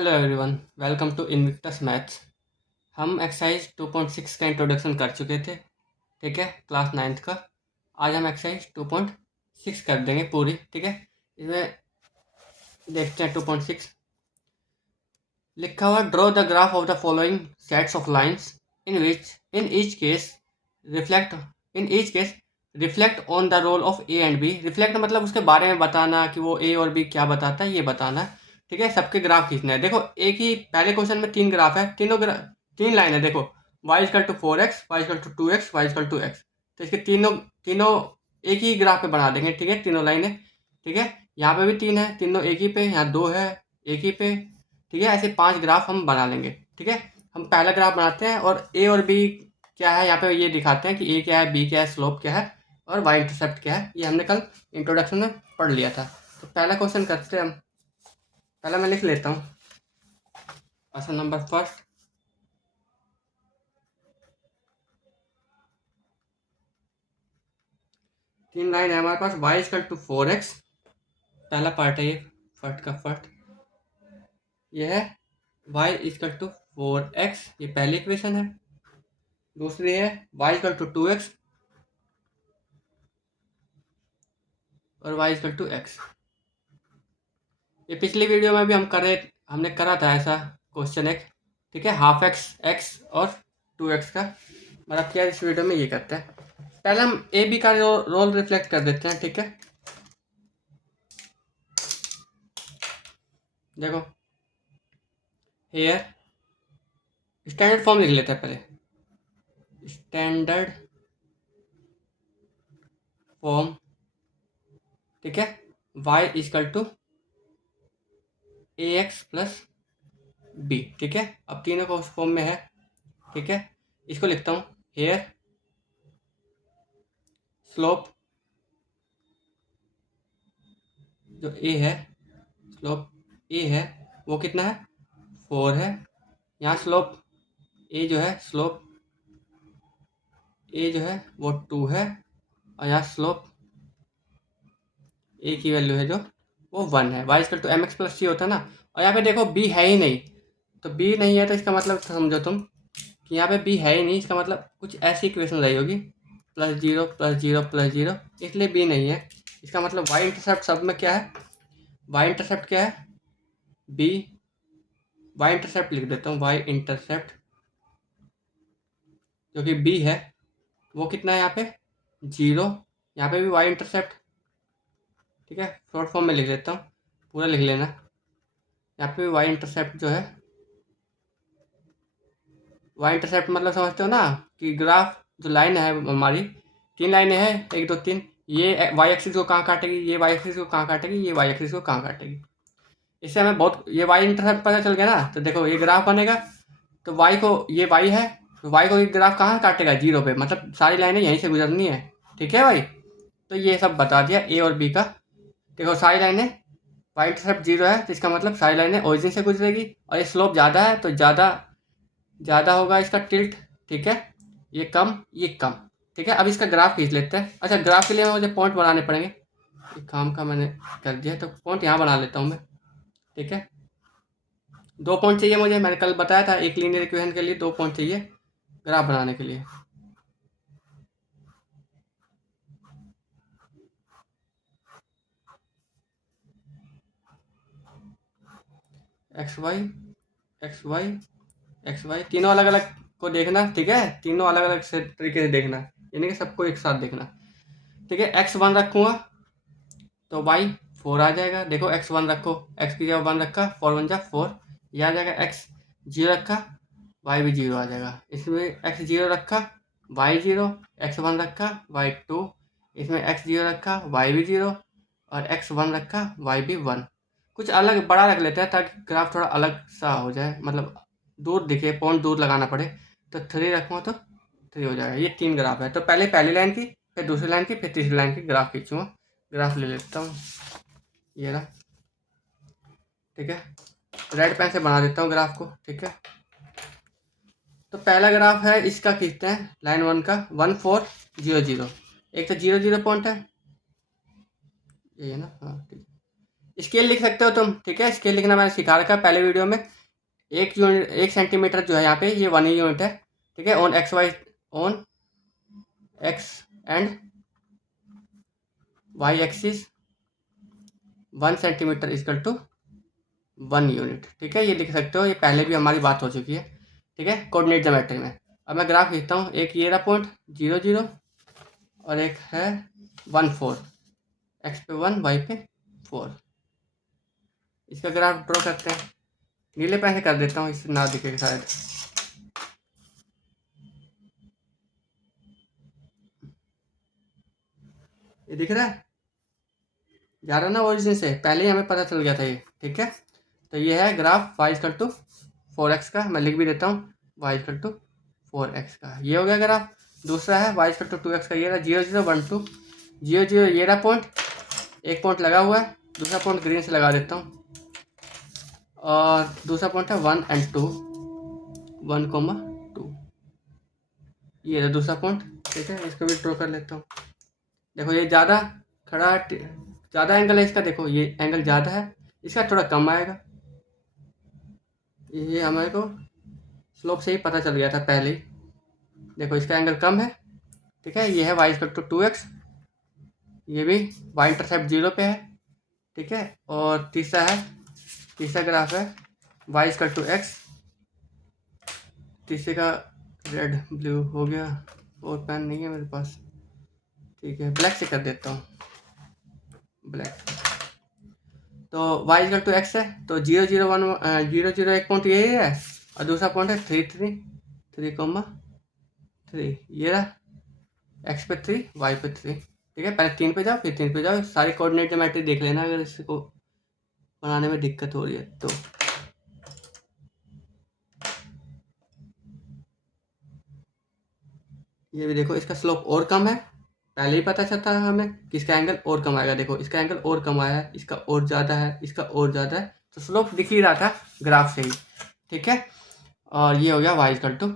Hello everyone, welcome to Invictus maths. हम exercise 2.6 का introduction कर चुके थे। ठीक है, क्लास नाइन्थ का। आज हम एक्सरसाइज 2.6 कर देंगे पूरी। ठीक है, इसमें देखते हैं 2.6 लिखा हुआ। Draw the graph of the following sets of lines in each case reflect reflect on the role of A and b. Reflect मतलब उसके बारे में बताना कि वो ए और बी क्या बताता है, ये बताना है। ठीक है, सबके ग्राफ खींचना है। देखो, एक ही पहले क्वेश्चन में तीन ग्राफ है, तीन लाइन है। देखो, y equal to 4x, y equal to 2x, y equal to x। तो इसके तीनों तीनों एक ही ग्राफ पे बना देंगे। ठीक है, तीनों लाइनें। ठीक है, यहाँ पे भी तीन है, तीनों एक ही पे, यहाँ दो है एक ही पे। ठीक है, ऐसे पांच ग्राफ हम बना लेंगे। ठीक है, हम पहला ग्राफ बनाते हैं और ए और बी क्या है यहाँ पे ये दिखाते हैं कि ए क्या है, बी क्या है, स्लोप क्या है और वाई इंटरसेप्ट क्या है। ये हमने कल इंट्रोडक्शन में पढ़ लिया था। तो पहला क्वेश्चन करते हैं हम। पहला मैं लिख लेता हूँ। क्वेश्चन नंबर फर्स्ट, तीन लाइन है हमारे पास। y इक्वल टू 4x, पहला पार्ट है ये, फर्स्ट का फर्स्ट। ये है y इक्वल टू 4x, ये पहली इक्वेशन है। दूसरी है y इक्वल टू 2x और y इक्वल टू x। ये पिछली वीडियो में भी हमने करा था ऐसा क्वेश्चन एक। ठीक है, हाफ x और 2x का। मतलब क्या, इस वीडियो में ये करते हैं। पहले हम ए बी का रोल रिफ्लेक्ट कर देते हैं। ठीक है, देखो हेयर स्टैंडर्ड फॉर्म लिख लेते हैं पहले। Standard form. ठीक है, y equal to a x plus b. ठीक है, अब तीनों को उस फॉर्म में है। ठीक है, इसको लिखता हूँ हेयर स्लोप, जो ए है, स्लोप ए है वो कितना है, 4 है। यहाँ स्लोप ए जो है, स्लोप ए जो है वो 2 है। और यहाँ स्लोप ए की वैल्यू है जो वो 1 है। y equal to M X plus C होता है ना। और यहाँ पे देखो b है ही नहीं, तो b नहीं है तो इसका मतलब समझो तुम कि यहाँ पे b है ही नहीं। इसका मतलब कुछ ऐसी इक्वेशन रही होगी, plus zero plus zero plus zero, इसलिए b नहीं है। इसका मतलब y इंटरसेप्ट सब में क्या है, y इंटरसेप्ट क्या है, b। y इंटरसेप्ट लिख देता हूँ, y इंटरसेप्ट जो कि b है वो कितना है यहाँ पे, 0। यहाँ पे भी y इंटरसेप्ट। ठीक है, शॉर्ट फॉर्म में लिख देता हूँ, पूरा लिख लेना। यहाँ पे भी y इंटरसेप्ट जो है, y इंटरसेप्ट मतलब समझते हो ना कि ग्राफ जो लाइन है हमारी, तीन लाइनें हैं, एक दो तीन। ये y एक्सिस को कहाँ काटेगी, ये y एक्सिस को कहाँ काटेगी, ये y एक्सिस को कहाँ काटेगी। इससे हमें बहुत ये y इंटरसेप्ट पता चल गया ना। तो देखो ये ग्राफ बनेगा, तो y को, ये y है तो y को ये ग्राफ कहाँ काटेगा, 0 पे, मतलब सारी लाइनें यहीं से गुजरनी है। ठीक है भाई, तो ये सब बता दिया ए और बी का। देखो सारी लाइनें, y इंटरसेप्ट 0 है तो इसका मतलब सारी लाइनें ओरिजिन से गुजरेगी। और ये स्लोप ज़्यादा है तो ज़्यादा होगा इसका टिल्ट। ठीक है, ये कम ये कम। ठीक है, अब इसका ग्राफ खींच लेते हैं। अच्छा, ग्राफ के लिए मुझे पॉइंट बनाने पड़ेंगे, ये काम का मैंने कर दिया, तो पॉइंट यहाँ बना लेता हूँ मैं। ठीक है, 2 पॉइंट चाहिए मुझे, मैंने कल बताया था एक लीनियर इक्वेशन के लिए 2 पॉइंट चाहिए ग्राफ बनाने के लिए। X y x y x y, तीनों अलग अलग को देखना। ठीक है, तीनों अलग अलग से तरीके से देखना, यानी कि सबको एक साथ देखना। ठीक है, x1 रखूँगा तो y 4 आ जाएगा। देखो x1 रखो, x की जगह 1 रखा, 4 1 जा 4, ये आ जाएगा। x 0 रखा, y भी 0 आ जाएगा। इसमें x 0 रखा, y 0, x1 रखा, y 2, इसमें x 0 रखा, y भी 0 और x1 रखा, y भी 1। कुछ अलग बड़ा रख लेते हैं ताकि ग्राफ थोड़ा अलग सा हो जाए, मतलब दूर दिखे, पॉइंट दूर लगाना पड़े। तो 3 रखूँगा तो 3 हो जाएगा। ये 3 ग्राफ है, तो पहले पहली लाइन की, फिर दूसरी लाइन की, फिर तीसरी लाइन की ग्राफ खींचूँगा। ग्राफ ले लेता हूँ, ये रहा। ठीक है, रेड पेन से बना देता हूँ ग्राफ को। ठीक है, तो पहला ग्राफ है, इसका खींचते हैं, लाइन 1 का, 1 4 0 0। एक तो 0 0 पॉइंट है, ये है ना, हाँ ठीक है। स्केल लिख सकते हो तुम, ठीक है। स्केल लिखना मैंने सिखा रखा है पहले वीडियो में। 1 यूनिट 1 सेंटीमीटर जो है यहाँ पे ये 1 यूनिट है, ठीक है। On x and y axis 1 centimetre equal to 1 unit, ठीक है। ये लिख सकते हो, ये पहले भी हमारी बात हो चुकी है, ठीक है, कोऑर्डिनेट ज्योमेट्री में। अब मैं ग्राफ खींचता हूँ। एक ये रहा पॉइंट 0 0 और एक है 1 4, एक्स पे 1 वाई पे 4। इसका ग्राफ ड्रॉ करते हैं। नीले पेन से कर देता हूँ, इससे ना दिखेगा शायद। ये दिख रहा है, जा रहा ना ओरिजिन से, पहले ही हमें पता चल गया था ये, ठीक है। तो ये है graph y equal to 4x का, मैं लिख भी देता हूँ y इक्वल टू 4x का, ये हो गया ग्राफ। दूसरा है y इक्वल टू 2x का, ये रहा 0 0 1 2 0 0, ये रहा पॉइंट, एक पॉइंट लगा हुआ है, दूसरा पॉइंट ग्रीन से लगा देता हूँ। और दूसरा पॉइंट है 1 and 2, 1, 2, ये रहा दूसरा पॉइंट, ठीक है। इसको भी ड्रॉ कर लेता हूँ। देखो ये ज़्यादा खड़ा, ज़्यादा एंगल है इसका, देखो ये एंगल ज़्यादा है, इसका थोड़ा कम आएगा। ये हमारे को स्लोप से ही पता चल गया था पहले ही। देखो इसका एंगल कम है, ठीक है। ये है y इक्वल टू 2x, ये भी y इंटरसेप्ट 0 पे है, ठीक है। और तीसरा ग्राफ है y इक्वल टू x। तीसरे का रेड ब्लू हो गया, और पेन नहीं है मेरे पास, ठीक है, ब्लैक से कर देता हूँ, ब्लैक। तो y इक्वल टू x है, तो 0 0 1 0 0 एक पॉइंट यही है, और दूसरा पॉइंट है 3 3 3, ये रहा x पे 3 y पे 3, ठीक है। पहले 3 पे जाओ, फिर 3 पे जाओ, सारी कोऑर्डिनेट ज्योमेट्री देख लेना अगर इसको बनाने में दिक्कत हो रही है तो। ये भी देखो, इसका स्लोप और कम है, पहले ही पता चलता है हमें कि इसका एंगल और कम आएगा। देखो इसका एंगल और कम आया है, इसका और ज़्यादा है, इसका और ज़्यादा है, तो स्लोप दिख ही रहा था ग्राफ से ही, ठीक है। और ये हो गया y इक्वल टू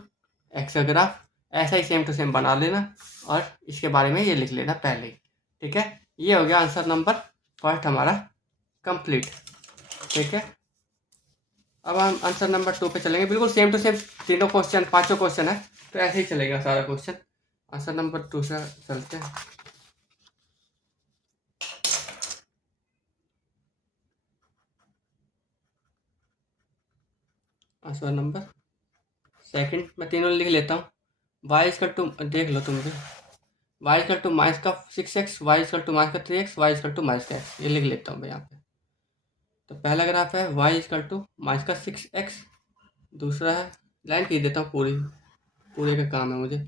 एक्स का ग्राफ। ऐसा ही सेम टू सेम बना लेना और इसके बारे में ये लिख लेना पहले ही, ठीक है। ये हो गया आंसर नंबर फर्स्ट हमारा कंप्लीट, ठीक है। अब हम आंसर नंबर 2 पे चलेंगे, बिल्कुल सेम टू सेम, तीनों क्वेश्चन, पांचों क्वेश्चन है, तो ऐसे ही चलेगा सारा क्वेश्चन। आंसर नंबर 2 से चलते हैं। आंसर नंबर सेकंड मैं तीनों लिख लेता हूँ। y इक्वल टू, देख लो तुम भी, y इक्वल टू माइनस का 6x, y इक्वल टू माइनस का 3x, y इक्वल टू माइनस का x, ये लिख लेता हूँ मैं यहाँ पे। तो पहला ग्राफ है y इक्वल टू माइनस का 6x, दूसरा है, लाइन खींच देता हूँ पूरे का काम है मुझे,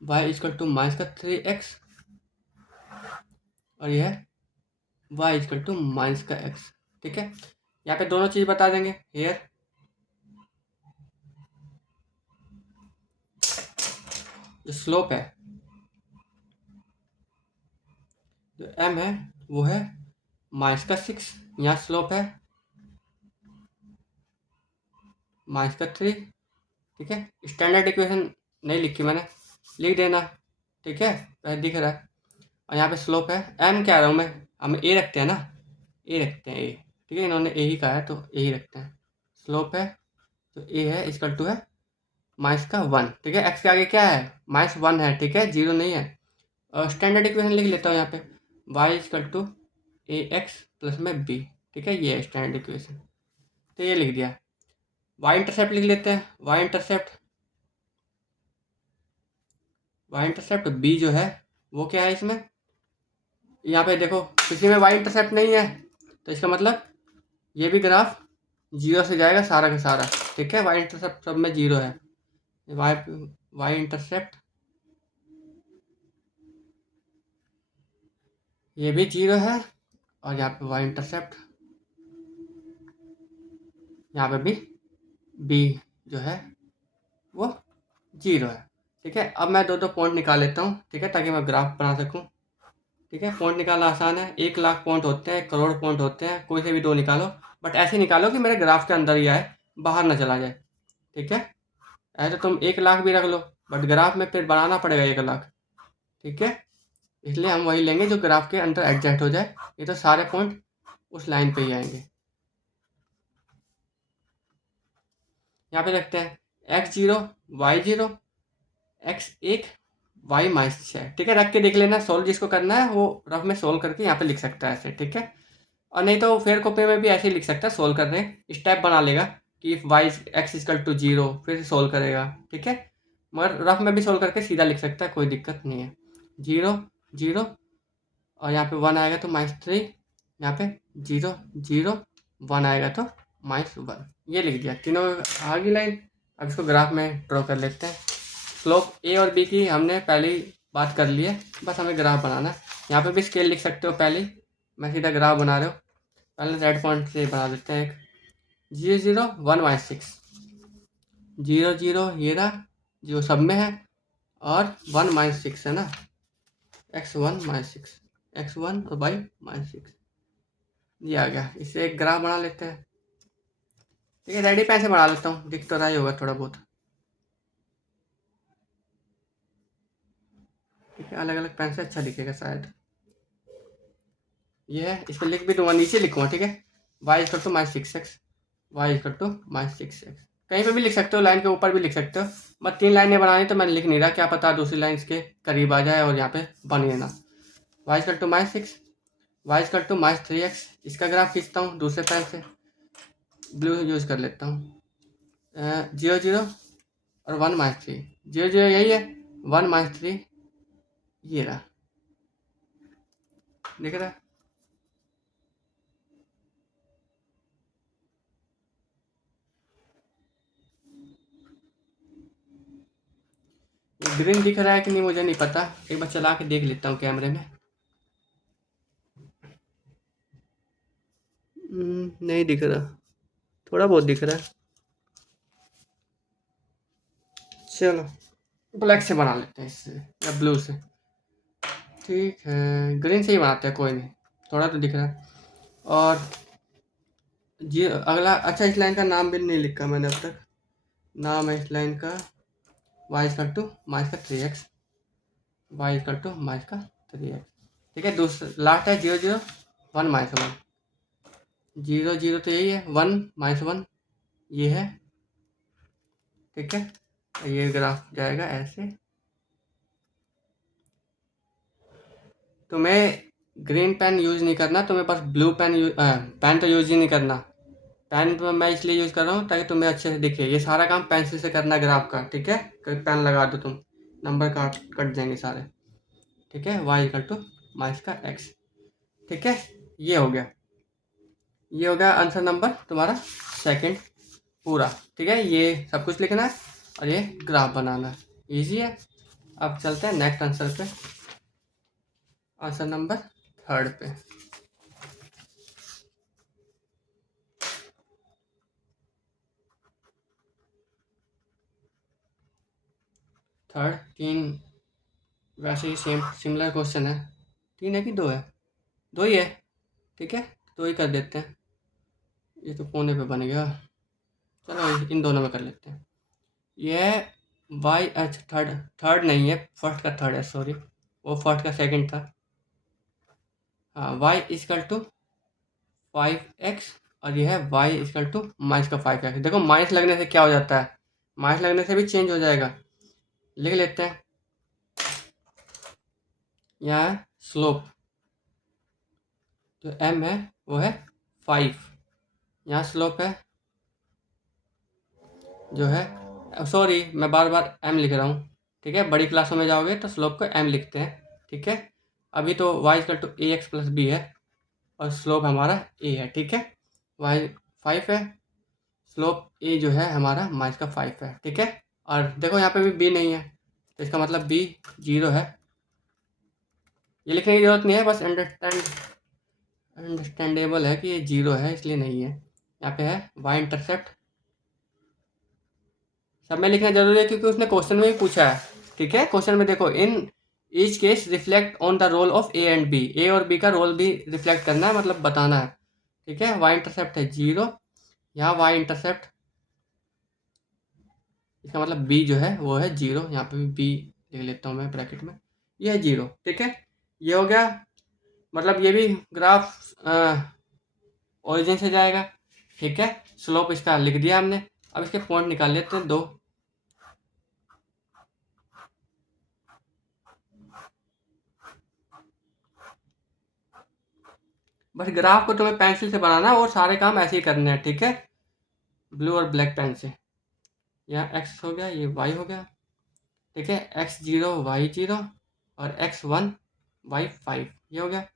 y इक्वल टू माइनस का 3x, और यह है y इक्वल टू माइनस का x, ठीक है। यहाँ पे दोनों चीज़ बता देंगे। हेयर जो स्लोप है, जो m है वो है माइनस का 6, यहाँ स्लोप है माइनस का 3, ठीक है। स्टैंडर्ड इक्वेशन नहीं लिखी मैंने, लिख देना, ठीक है, दिख रहा है। और यहाँ पे स्लोप है, m क्या रहा हूँ मैं, हम a रखते हैं ना, a रखते हैं a, ठीक है। इन्होंने a ही कहा है तो a ही रखते हैं। स्लोप है तो a है इक्वल टू है माइनस का 1, ठीक है। x के आगे क्या है, माइनस 1 है, ठीक है, 0 नहीं है। और स्टैंडर्ड इक्वेशन लिख लेता हूँ यहाँ पे, y equal to a x plus में b, ठीक है, ये है स्टैंडर्ड इक्वेशन, तो ये लिख दिया। y इंटरसेप्ट लिख लेते हैं, y इंटरसेप्ट b जो है वो क्या है इसमें, यहाँ पे देखो किसी में y इंटरसेप्ट नहीं है, तो इसका मतलब ये भी ग्राफ 0 से जाएगा सारा का सारा, ठीक है। y इंटरसेप्ट सब में 0 है, y इंटरसेप्ट ये भी 0 है, और यहाँ पे y इंटरसेप्ट यहाँ पे भी b जो है वो 0 है, ठीक है। अब मैं दो पॉइंट निकाल लेता हूँ, ठीक है, ताकि मैं ग्राफ बना सकूँ, ठीक है। पॉइंट निकालना आसान है, 1 लाख पॉइंट होते हैं, 1 करोड़ पॉइंट होते हैं, कोई से भी 2 निकालो, बट ऐसे निकालो कि मेरे ग्राफ के अंदर ही आए, बाहर ना चला जाए, ठीक है। ऐसे तो तुम 1 लाख भी रख लो, बट ग्राफ में फिर बनाना पड़ेगा 1 लाख, ठीक है। इसलिए हम वही लेंगे जो ग्राफ के अंदर एडजस्ट हो जाए। ये तो सारे पॉइंट उस लाइन पे ही आएंगे। यहाँ पे रखते हैं x0 y0 x1 y-6। ठीक है, रख के देख लेना। सोल्व जिसको करना है वो रफ में सोल्व करके यहाँ पे लिख सकता है ऐसे। ठीक है, और नहीं तो फेयर कॉपी में भी ऐसे ही लिख सकता है। सोल्व करने स्टेप बना लेगा कि if y x equal to 0, फिर सोल्व करेगा। ठीक है, मगर रफ में भी सोल्व करके सीधा लिख सकता है, कोई दिक्कत नहीं है। 0 0 और यहाँ पे 1 आएगा तो -3, यहाँ पे 0 0 1 आएगा तो -1। ये लिख दिया, तीनों आ गई लाइन। अब इसको ग्राफ में ड्रॉ कर लेते हैं। स्लोप ए और बी की हमने पहले ही बात कर ली है, बस हमें ग्राफ बनाना है। यहाँ पे भी स्केल लिख सकते हो पहले ही, मैं सीधा ग्राफ बना रहा हूँ। पहले रेड पॉइंट से बना देते हैं एक 0 0 1 -6 0 0 ये रहा जो सब में है, और 1 -6 है ना, x1 -6 x1 और y -6 ये आ गया। इससे एक ग्राफ बना लेते हैं। ठीक है, रेडी पेन से बना लेता हूँ, दिख तो रहा ही होगा थोड़ा बहुत। ठीक है, अलग अलग पेन से अच्छा दिखेगा शायद। ये है, इस पर लिख भी दूंगा, नीचे लिखूंगा। ठीक है, y equal to -6x y equal to -6x। कहीं पे भी लिख सकते हो, लाइन के ऊपर भी लिख सकते हो। मैं 3 लाइनें बनानी तो मैंने लिख नहीं रहा, क्या पता दूसरी लाइन के करीब आ जाए और यहाँ पे बन ही ना। y equal to -6 y equal to -3x। इसका ग्राफ खींचता हूँ दूसरे पेन से, ब्लू यूज कर लेता हूँ। 0 0 और 1 -3 0 0 यही है, 1 -3 ये रहा, दिख रहा है। ग्रीन दिख रहा है कि नहीं मुझे नहीं पता, एक बार चला के देख लेता हूँ कैमरे में। नहीं दिख रहा, थोड़ा बहुत दिख रहा है। चलो ब्लैक से बना लेते हैं, इससे या ब्लू से। ठीक है, ग्रीन से ही बनाते हैं, कोई नहीं, थोड़ा तो दिख रहा है। और जी अगला, अच्छा इस लाइन का नाम भी नहीं लिखा मैंने अब तक। नाम है इस लाइन का y equal to -3x y equal to -3x। ठीक है, दूसरा लास्ट है 0 0 1 -1 0 0 तो यही है, 1 -1 ये है। ठीक है, ये ग्राफ जाएगा ऐसे। तुम्हें ग्रीन पेन यूज़ नहीं करना, तुम्हें बस ब्लू पेन पेन तो यूज़ ही नहीं करना। पेन तो मैं इसलिए यूज़ कर रहा हूँ ताकि तुम्हें अच्छे से दिखे। ये सारा काम पेंसिल से करना है ग्राफ का। ठीक है, पेन लगा दो तुम, नंबर कट जाएंगे सारे। ठीक है, y इक्वल टू -x। ठीक है, ये हो गया, ये हो गया आंसर नंबर तुम्हारा सेकंड पूरा। ठीक है, ये सब कुछ लिखना है और ये ग्राफ बनाना है, ईजी है। अब चलते हैं नेक्स्ट आंसर पे, आंसर नंबर थर्ड पे। थर्ड 3, वैसे ही सेम सिमिलर क्वेश्चन है। 3 है कि 2 है? 2 ही है। ठीक है, 2 ही कर देते हैं। ये तो कोने पे बन गया, चलो इन दोनों में कर लेते हैं। ये y, अच्छा थर्ड नहीं है, फर्स्ट का थर्ड है, सॉरी, वो फर्स्ट का सेकंड था। हाँ, y इक्वल टू 5x और ये है y इक्वल टू -5x। देखो माइनस लगने से क्या हो जाता है, माइनस लगने से भी चेंज हो जाएगा। लिख लेते हैं, यहाँ स्लोप जो m है वो है 5, यहाँ स्लोप है जो है, सॉरी मैं बार बार m लिख रहा हूँ। ठीक है, बड़ी क्लासों में जाओगे तो स्लोप को m लिखते हैं। ठीक है, अभी तो y equal to ax plus b है और स्लोप हमारा a है। ठीक है, y 5 है, स्लोप a जो है हमारा -5 है। ठीक है, और देखो यहाँ पे भी b नहीं है तो इसका मतलब b 0 है। ये लिखने की जरूरत नहीं है, बस अंडरस्टैंडेबल है कि ये 0 है, इसलिए नहीं है। यहाँ पे है y इंटरसेप्ट, सब में लिखना जरूरी है क्योंकि उसने क्वेश्चन में ही पूछा है। ठीक है, क्वेश्चन में देखो, in each case reflect on the role of A and B, A और बी का रोल भी रिफ्लेक्ट करना है, मतलब बताना है। ठीक है, y इंटरसेप्ट है 0, यहाँ y इंटरसेप्ट, इसका मतलब b जो है वो है 0, यहाँ पे भी b लिख लेता हूँ मैं ब्रैकेट में, ये है 0। ठीक है, ये हो गया, मतलब ये भी ग्राफ ओरिजिन से जाएगा, ठीक है। स्लोप इसका लिख दिया हमने। अब इसके पॉइंट निकाल लेते हैं 2। बस ग्राफ को तुम्हें पेंसिल से बनाना है और सारे काम ऐसे ही करने हैं, ठीक है, ब्लू और ब्लैक पेन से। यहाँ एक्स हो गया, ये वाई हो गया, ठीक है, x0 y0 और x1 y5 ये हो गया।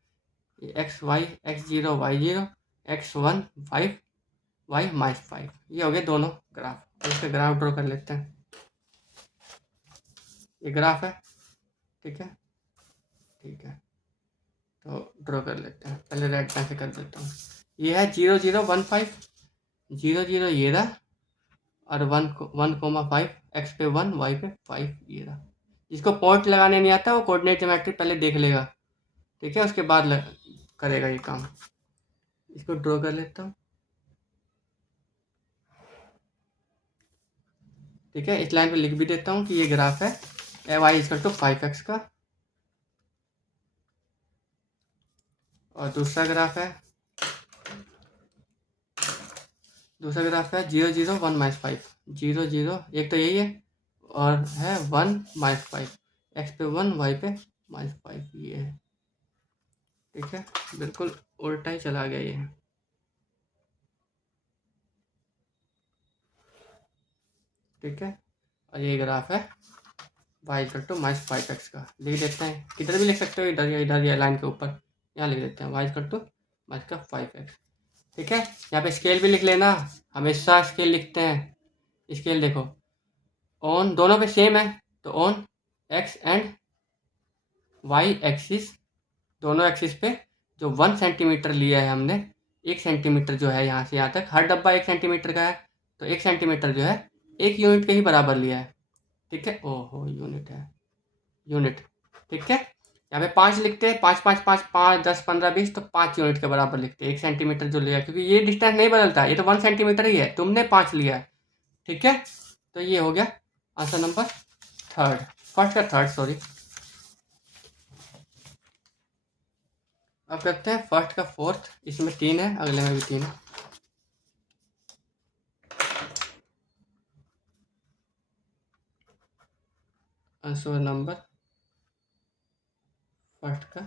ये xy x0 y0 x1 y5 ये हो गए दोनों ग्राफ। इसका ग्राफ ड्रॉ कर लेते हैं। ये ग्राफ है, ठीक है, ठीक है, तो ड्रॉ कर लेते हैं। पहले रेड पेन से कर देता हूँ। ये है 0 0 1 5 0 0 ये रहा, और 1,5 x पे 1 y पे 5 ये रहा। जिसको पॉइंट लगाने नहीं आता वो कोऑर्डिनेट ज्योमेट्री पहले देख लेगा, ठीक है, उसके बाद करेगा ये काम। इसको ड्रॉ कर लेता हूँ, ठीक है। इस लाइन पे लिख भी देता हूँ कि ये ग्राफ है y इक्वल टू 5x का। और दूसरा ग्राफ है 0 0 1 -5 0 0, एक तो यही है, और है 1 -5 x पे 1 y पे -5 ये है, ठीक है। बिल्कुल उल्टा ही चला गया ये, ठीक है। और ये ग्राफ है y इक्वल टू -5x का। लिख देते हैं, किधर भी लिख सकते हो, इधर या इधर या लाइन के ऊपर, यहाँ लिख देते हैं y इक्वल टू -5x, ठीक है। यहाँ पे स्केल भी लिख लेना, हमेशा स्केल लिखते हैं। स्केल देखो ऑन दोनों पे सेम है, तो on x and y axis, दोनों एक्सिस पे जो 1 सेंटीमीटर लिया है हमने, 1 सेंटीमीटर जो है यहाँ से यहाँ तक, हर डब्बा 1 सेंटीमीटर का है, तो 1 सेंटीमीटर जो है 1 यूनिट के ही बराबर लिया है, ठीक है। ओहो यूनिट है, यूनिट, ठीक है। यहाँ पे 5 लिखते हैं, 5 5 5 5 10 15 20, तो 5 यूनिट के बराबर लिखते हैं 1 सेंटीमीटर जो लिया, क्योंकि ये डिस्टेंस नहीं बदलता, ये तो 1 सेंटीमीटर ही है, तुमने 5 लिया है, ठीक है। तो ये हो गया आंसर नंबर फर्स्ट का थर्ड, सॉरी। अब करते हैं फर्स्ट का फोर्थ। इसमें 3 है, अगले में भी 3 है। आंसर नंबर फर्स्ट का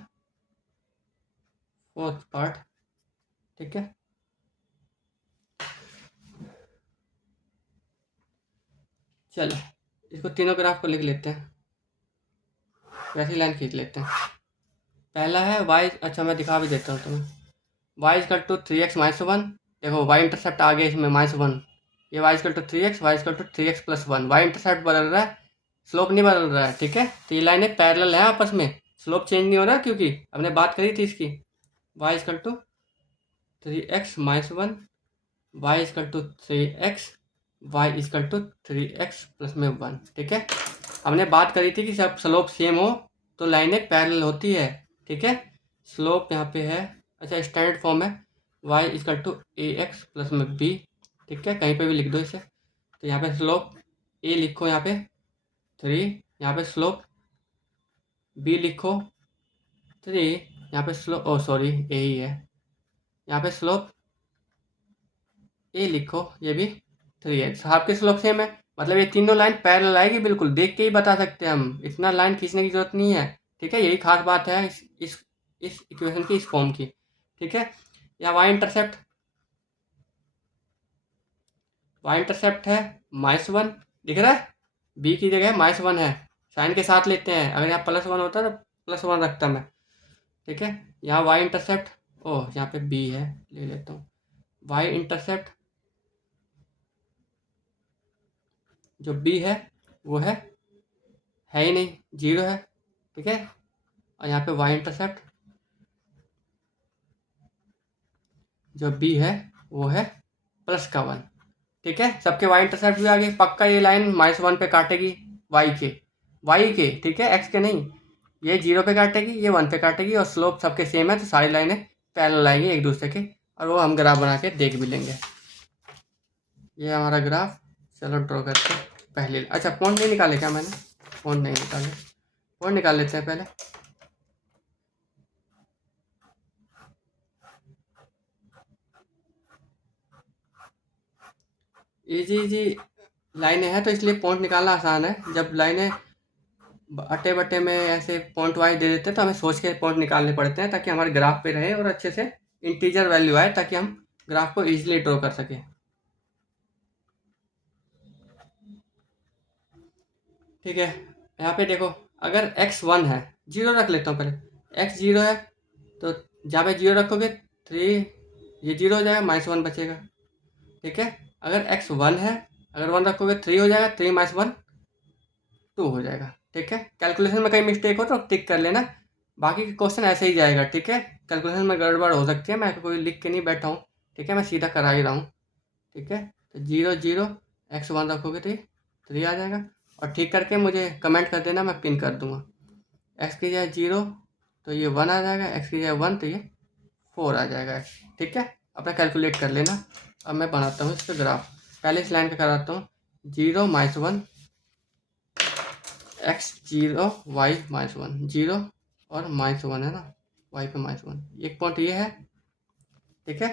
फोर्थ पार्ट, ठीक है। चलो इसको तीनों ग्राफ को लिख लेते हैं, वैसी लाइन खींच लेते हैं। पहला है y, अच्छा मैं दिखा भी देता हूँ तुम्हें। y इक्वल टू 3x -1, देखो y इंटरसेप्ट आ गया इसमें -1, ये y equal to 3x, y equal to 3x + 1, y intercept बदल रहा है, स्लोप नहीं बदल रहा है, ठीक है। तो ये लाइनें पैरेलल है आपस में, स्लोप चेंज नहीं हो रहा, क्योंकि हमने बात करी थी इसकी। y equal to 3x -1, y equal to 3x, y equal to 3x + 1, ठीक है। हमने बात करी थी कि सब स्लोप सेम हो तो लाइनें पैरेलल होती है, ठीक है। स्लोप यहाँ पे है, अच्छा स्टैंडर्ड फॉर्म है y equal to ax + b, ठीक है, कहीं पे भी लिख दो इसे। तो यहाँ पे स्लोप a लिखो, यहाँ पे 3, यहाँ पे स्लोप b लिखो 3, यहाँ पे स्लोप, ओ सॉरी a ही है, यहाँ पे स्लोप a लिखो, ये भी 3 है, आपके स्लोप सेम है, मतलब ये तीनों लाइन पैरेलल आएगी, बिल्कुल देख के ही बता सकते हैं हम, इतना लाइन खींचने की जरूरत नहीं है, ठीक है। यही खास बात है इस इक्वेशन की, इस फॉर्म की, ठीक है। या y इंटरसेप्ट है -1, दिख रहा है, b की जगह -1 है, साइन के साथ लेते हैं, अगर यहाँ +1 होता तो +1 रखता मैं, ठीक है। यहाँ y इंटरसेप्ट, ओह यहाँ पे b है, ले लेता हूँ। y इंटरसेप्ट जो b है वो है ही नहीं, 0 है, ठीक है। और यहाँ पे y इंटरसेप्ट जो b है वो है +1, ठीक है। सबके y इंटरसेप्ट भी आ गए, पक्का ये लाइन -1 पे काटेगी, y के, ठीक है, x के नहीं, ये 0 पे काटेगी, ये 1 पे काटेगी, और स्लोप सबके सेम है, तो सारी लाइनें पैरेलल आएंगी एक दूसरे के, और वो हम ग्राफ बना के देख भी लेंगे। ये हमारा ग्राफ, चलो ड्रॉ करते हैं। पहले अच्छा पॉइंट नहीं निकाले क्या मैंने, पॉइंट नहीं निकाले, पॉइंट निकाल लेते हैं पहले। इजी इजी लाइनें हैं तो इसलिए पॉइंट निकालना आसान है। जब लाइनें अट्टे बट्टे में ऐसे पॉइंट वाइज दे देते हैं तो हमें सोच के पॉइंट निकालने पड़ते हैं ताकि हमारे ग्राफ पे रहे और अच्छे से इंटीजर वैल्यू आए ताकि हम ग्राफ को इजीली ड्रॉ कर सकें। ठीक है, यहाँ पे देखो अगर x1 है, 0 रख लेता हूँ पहले, x 0 है तो जहाँ पे 0 रखोगे 3 ये 0 हो जाएगा, -1 बचेगा। ठीक है, अगर x1 है, अगर 1 रखोगे 3 हो जाएगा, 3 - 1 2 हो जाएगा। ठीक है, कैलकुलेशन में कहीं मिस्टेक हो तो टिक कर लेना, बाकी क्वेश्चन ऐसे ही जाएगा। ठीक है, कैलकुलेशन में गड़बड़ हो सकती है, मैं कोई लिख के नहीं बैठा हूँ। ठीक है, मैं सीधा करा ही रहा हूँ। ठीक है, तो 0 0 x1 रखोगे तो 3 आ जाएगा, और ठीक करके मुझे कमेंट कर देना, मैं पिन कर दूंगा। x की जगह 0 तो ये 1 आ जाएगा, x की जगह 1 तो ये 4 आ जाएगा। ठीक है, अपना कैलकुलेट कर लेना। अब मैं बनाता हूँ इसका ग्राफ, पहले इस लाइन का कराता हूँ। 0 - 1 x 0 y -1 0 और -1 है ना, y पे -1, एक पॉइंट ये है। ठीक है,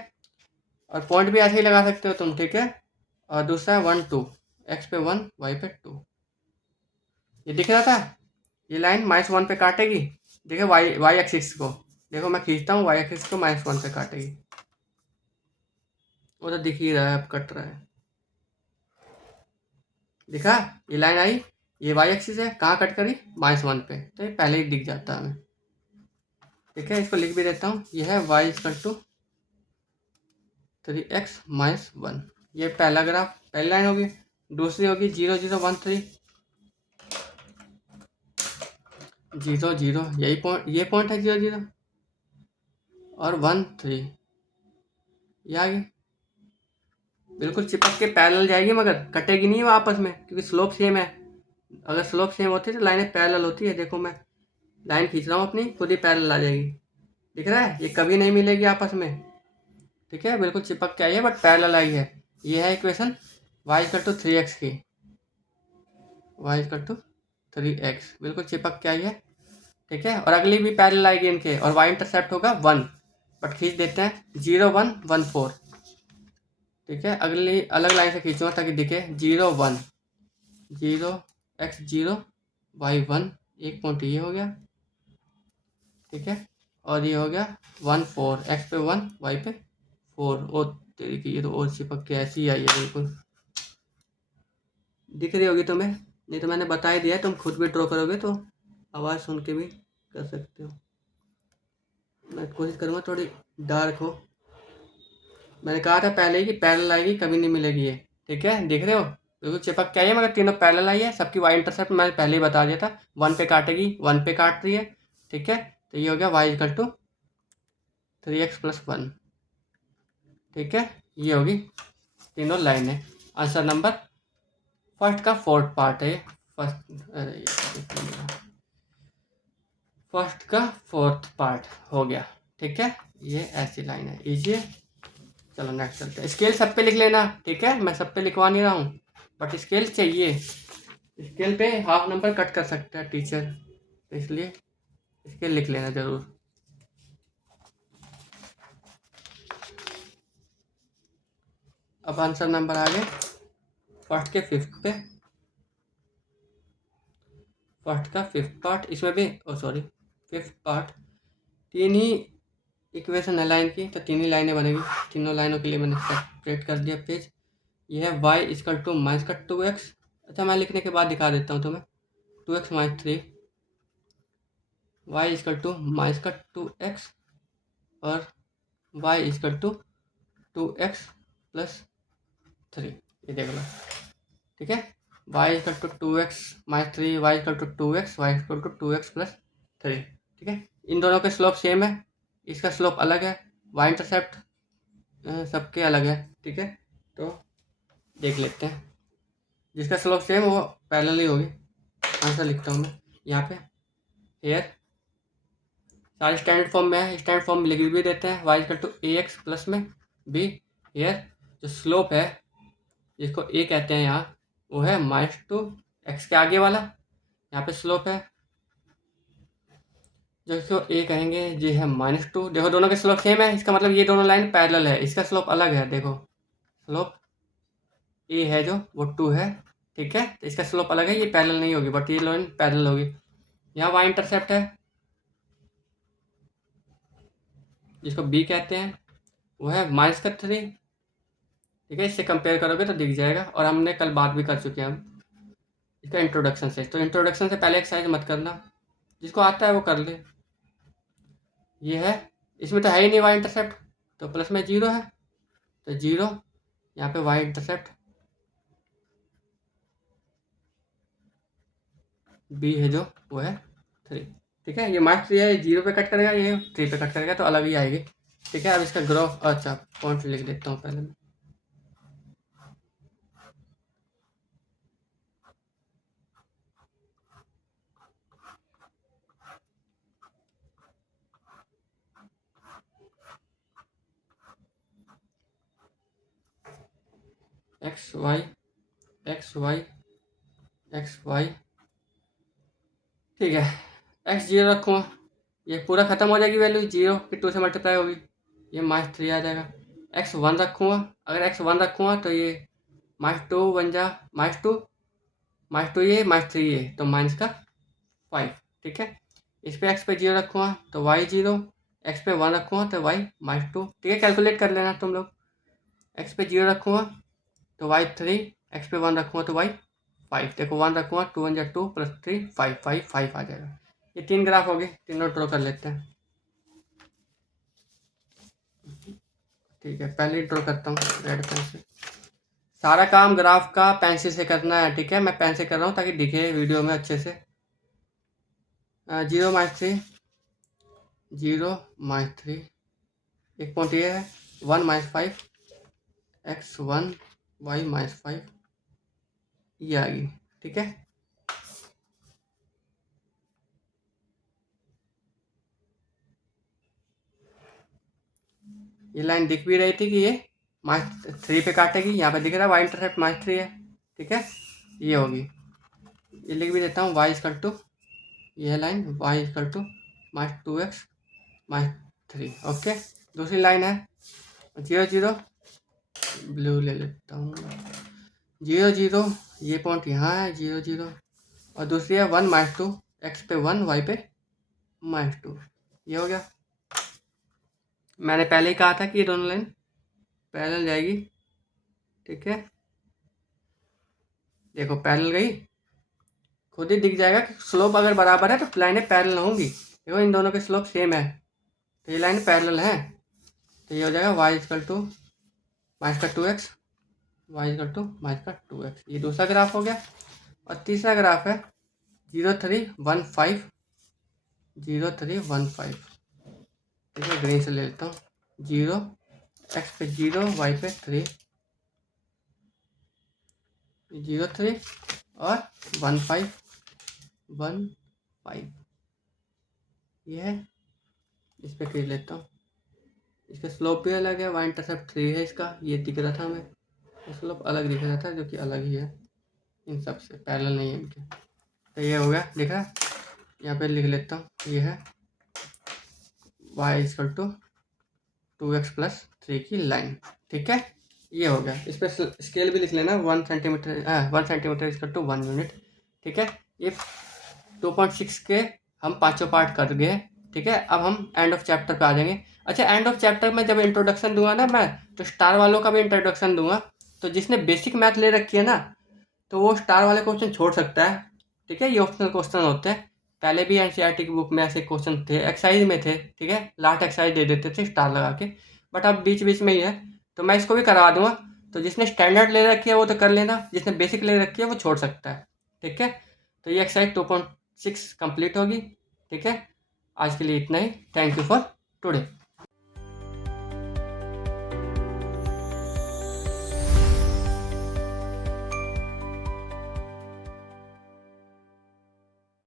और पॉइंट भी ऐसे ही लगा सकते हो तुम। ठीक है, और दूसरा है 1 2, x पे 1 y पे 2। ये दिख रहा था, ये लाइन -1 पे काटेगी। देखो y एक्सिस को देखो, मैं खींचता हूँ, y एक्सिस को -1 पे काटेगी। वो तो दिख ही रहा है, अब कट रहा है, दिखा? ये लाइन आई, ये y एक्सिस है, कहाँ कट करी? -1 पे, तो ये पहले ही दिख जाता है हमें। ठीक है, इसको लिख भी देता हूँ, ये है y = 3x - 1। ये पहला ग्राफ, पहली लाइन होगी। दूसरी होगी 0 0 1 3 0 0, यही पॉइंट, ये पॉइंट है 0 0 और 1 3, ये आ गई, बिल्कुल चिपक के पैरेलल जाएगी, मगर कटेगी नहीं वो आपस में, क्योंकि स्लोप सेम है। अगर स्लोप सेम होती है तो लाइनें पैरेलल होती है। देखो मैं लाइन खींच रहा हूँ अपनी, खुद ही पैरेलल आ जाएगी। दिख रहा है, ये कभी नहीं मिलेगी आपस में। ठीक है, बिल्कुल चिपक के आई है बट पैरेलल आई है। ये है इक्वेशन y = 3x की, y = 3x, बिल्कुल चिपक के आई है। ठीक है, और अगली भी पैरेलल आएगी इनके, और y इंटरसेप्ट होगा 1, बट खींच देते हैं 0 1 1 4। ठीक है, अगली अलग लाइन से खींचूंगा ताकि दिखे। 0 1 0 x 0 y 1, एक पॉइंट ये हो गया। ठीक है, और ये हो गया 1 4, x पे 1 y पे 4। ओ तेरी की, ये तो और चिपक के ऐसी ही आई है, बिल्कुल दिख रही होगी तुम्हें, नहीं तो मैंने बता ही दिया, तुम खुद भी ड्रॉ करोगे तो आवाज़ सुन के भी कर सकते हो। मैं कोशिश करूँगा थोड़ी डार्क हो। मैंने कहा था पहले ही कि पैरेलल आएगी, कभी नहीं मिलेगी ये। ठीक है, देख रहे हो, बिल्कुल चिपक के आई है, मगर तीनों पैरेलल आई है। सबकी y इंटरसेप्ट मैंने पहले ही बता दिया था, 1 पे काटेगी, 1 पे काट रही है। ठीक है, तो ये हो गया y = 3x + 1। ठीक है, ये होगी तीनों लाइनें। आंसर नंबर फर्स्ट का 4th पार्ट है। फर्स्ट का 4th पार्ट हो गया। ठीक है, ये ऐसी लाइन है, इजी। चलो नेक्स्ट चलते हैं। स्केल सब पे लिख लेना। ठीक है, मैं सब पे लिखवा नहीं रहा हूँ, बट स्केल चाहिए। स्केल पे हाफ नंबर कट कर सकता है टीचर, तो इसलिए स्केल लिख लेना ज़रूर। अब आंसर नंबर आ गए फर्स्ट के 5th पे। फर्स्ट का 5th पार्ट, इसमें भी सॉरी 5th पार्ट, 3 ही इक्वेशन है लाइन की, तो 3 ही लाइनें बनेगी। तीनों लाइनों के लिए मैंने सेपरेट कर दिया पेज। ये है y = -2x। अच्छा, मैं लिखने के बाद दिखा देता हूँ तुम्हें। 2x - 3, y = -2x और y = 2x + 3। ये देख लो। ठीक है, y = 2x - 3, y = 2x, y = 2x + 3। ठीक है, इन दोनों के स्लोप सेम है, इसका स्लोप अलग है, y इंटरसेप्ट सबके अलग है। ठीक है, तो देख लेते हैं, जिसका स्लोप सेम वो पैरेलल ही होगी। आंसर लिखता हूँ मैं यहाँ पे। हेयर सारे स्टैंडर्ड फॉर्म में है, स्टैंडर्ड फॉर्म लिख भी देते हैं। y = ax प्लस में b। हेयर जो स्लोप है, जिसको a कहते हैं यहाँ, वो है -2 x के आगे वाला, यहाँ पे स्लोप है जो इसको a कहेंगे, ये है -2। देखो दोनों के स्लोप सेम है, इसका मतलब ये दोनों लाइन पैरेलल है, इसका स्लोप अलग है। देखो स्लोप ए है जो वो 2 है, ठीक है। तो इसका स्लोप अलग है, ये पैरेलल नहीं होगी, बट ये लाइन पैरेलल होगी। यहाँ वाई इंटरसेप्ट है जिसको बी कहते हैं, वो है -3, ठीक है। इससे कंपेयर करोगे तो दिख जाएगा, और हमने कल बात भी कर चुके हैं हम इसका इंट्रोडक्शन से। तो इंट्रोडक्शन से पहले एक्सरसाइज मत करना, जिसको आता है वो कर ले। ये है, इसमें तो है ही नहीं वाई इंटरसेप्ट, तो प्लस में 0 है, तो 0 यहाँ पे वाई इंटरसेप्ट बी है जो वो है 3, ठीक है। ये -3 है, ये 0 पे कट करेगा, ये 3 पे कट करेगा, तो अलग ही आएगी, ठीक है। अब इसका ग्राफ, अच्छा पॉइंट लिख देता हूँ पहले मैं। X y x y x y, ठीक है। एक्स 0 रखूँगा, ये पूरा खत्म हो जाएगी वैल्यू, 0 की 2 से मल्टीप्लाई होगी, ये -3 आ जाएगा। एक्स 1 रखूँगा, अगर एक्स 1 रखूँगा तो ये -2 बन जा, -2 ये -3 ये, तो माइनस का 5, ठीक है। इस पे एक्स पे 0 रखूँगा तो वाई 0, एक्स पे 1 रखूँगा तो वाई -2, ठीक है। कैलकुलेट कर लेना तुम लोग। एक्स पे 0 रखूँगा तो वाई 3, एक्स पे 1 रखूँगा तो वाई 5, देखो 1 रखूँगा 2 1 2 + 3 5 5 5 आ जाएगा। ये 3 ग्राफ हो गए, तीनों ड्रॉ कर लेते हैं, ठीक है। पहले ड्रॉ करता हूँ रेड पेन से। सारा काम ग्राफ का पेंसिल से करना है, ठीक है। मैं पेन से कर रहा हूँ ताकि दिखे वीडियो में अच्छे से। 0 -3, 0 -3, एक पॉइंट ये है, 1 -5, x1 y -5, ये आ गई, ठीक है। ये लाइन दिख भी रही थी कि ये -3 पे काटेगी, यहाँ पे दिख रहा है वाई इंटरसेप्ट -3 है, ठीक है। ये होगी, ये लिख भी देता हूँ, y = ये है लाइन y = -2x -3, ओके। दूसरी लाइन है 0 0, ब्लू ले लेता हूँ, 0 0, ये पॉइंट यहाँ है 0 0, और दूसरी है 1 -2, x पे 1 y पे -2, ये हो गया। मैंने पहले ही कहा था कि ये दोनों लाइन पैरेलल जाएगी, ठीक है। देखो पैरेलल गई, खुद ही दिख जाएगा कि स्लोप अगर बराबर है तो लाइनें पैरेलल होंगी। देखो इन दोनों के स्लोप सेम है, तो ये लाइन पैरेलल है, तो ये हो जाएगा y = -2x, y = -2x। ये दूसरा ग्राफ हो गया। और तीसरा ग्राफ है 0 3 1 5, 0 3 1 5, ठीक है। ग्रीन से ले लेता हूँ, 0 x पे 0 y पे 3, 0 3 और 1 5 1 5, ये है। इस पे कर लेता हूँ, इसका स्लोप भी अलग है, वाई इंटरसेप्ट 3 है इसका, ये दिख रहा था हमें, स्लोप अलग दिख रहा था जो कि अलग ही है, इन सब से पैरेलल नहीं है इनके। तो ये हो गया, दिख रहा है। यहाँ पे लिख लेता हूँ, ये है y = 2x + 3 की लाइन, ठीक है। ये हो गया। इस पर स्केल भी लिख लेना, 1 सेंटीमीटर 1 सेंटीमीटर = 1 यूनिट, ठीक है। ये 2.6 के हम पाँचों पार्ट कर गए, ठीक है। अब हम एंड ऑफ चैप्टर पे आ जाएंगे। अच्छा, एंड ऑफ चैप्टर में जब इंट्रोडक्शन दूंगा ना मैं, तो स्टार वालों का भी इंट्रोडक्शन दूंगा। तो जिसने बेसिक मैथ ले रखी है ना, तो वो स्टार वाले क्वेश्चन छोड़ सकता है, ठीक है। ये ऑप्शनल क्वेश्चन होते हैं, पहले भी एनसीईआरटी की बुक में ऐसे क्वेश्चन थे, एक्सरसाइज में थे, ठीक है। लास्ट एक्सरसाइज दे देते थे स्टार लगा के, बट अब बीच बीच में ही है, तो मैं इसको भी करवा दूंगा। तो जिसने स्टैंडर्ड ले रखी है वो तो कर लेना, जिसने बेसिक ले रखी है वो छोड़ सकता है, ठीक है। तो ये एक्सरसाइज 2.6 कंप्लीट होगी, ठीक है। आज के लिए इतना ही। Thank you for today.